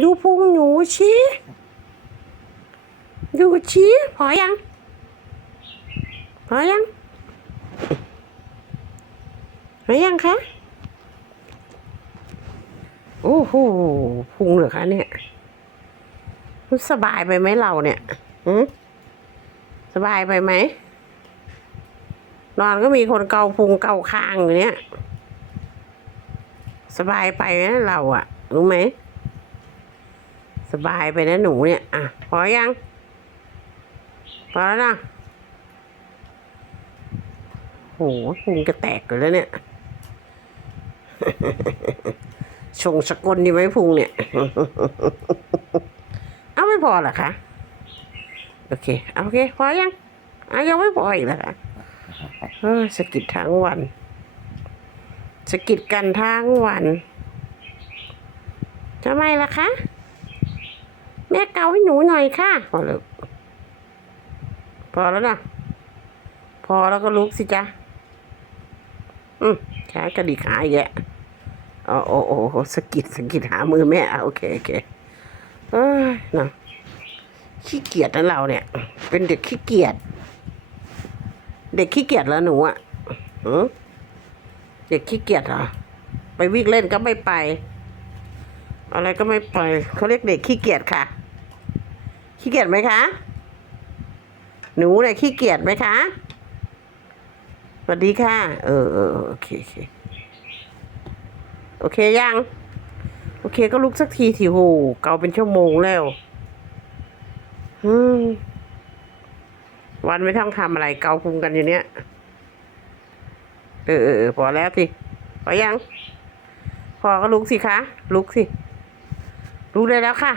ดูพุงหนูชี้ดูชี้พอยังพอยังพอยังคะโอ้โหพุงเหรอคะเนี่ยสบายไปไหมเราเนี่ยหืสบายไปไหมนอนก็มีคนเกาพุงเกาคางอยู่เนี่ย สบายไปนะเราอะรู้ไหม สบายไปนะหนูเนี่ย อะ พอยัง พอแล้วนะโหพุงจะแตกอยู่แล้วเนี่ย ชงสกลดีไหมพุงเนี่ย เอาไม่พอเหรอคะ โอเคเอาโอเค พอยังอะยังไม่พออีกเหรอคะเออสกิดทั้งวัน สกิดกันทั้งวันทำไมล่ะคะ แม่เกาให้หนูหน่อยค่ะ พอแล้วพอแล้วนะพอแล้วก็ลุกสิจ๊ะอืมแค่กระดิกขาอีกแกอ๋อโอ้โอ้โอ้สกิดสกิดหามือแม่โอเคโอเคเอ้ยนะขี้เกียจนะเราเนี่ย เป็นเด็กขี้เกียจเด็กขี้เกียจแล้วหนูอะหือเด็กขี้เกียจเหรอไปวิ่งเล่นก็ไม่ไป อะไรก็ไม่ไปเขาเรียกเด็กขี้เกียจค่ะ ขี้เกียจไหมคะ หนูเนี่ยขี้เกียจไหมคะ สวัสดีค่ะ เออเออโอเคโอเคโอเคยัง โอเคก็ลุกสักทีสิโหเกาเป็นชั่วโมงแล้วอืมวันไม่ต้องทำอะไรเกาพุงกันอยู่เนี้ยเออเออเออพอแล้วสิพอยัง พอก็ลุกสิคะ ลุกสิลุกได้แล้วค่ะ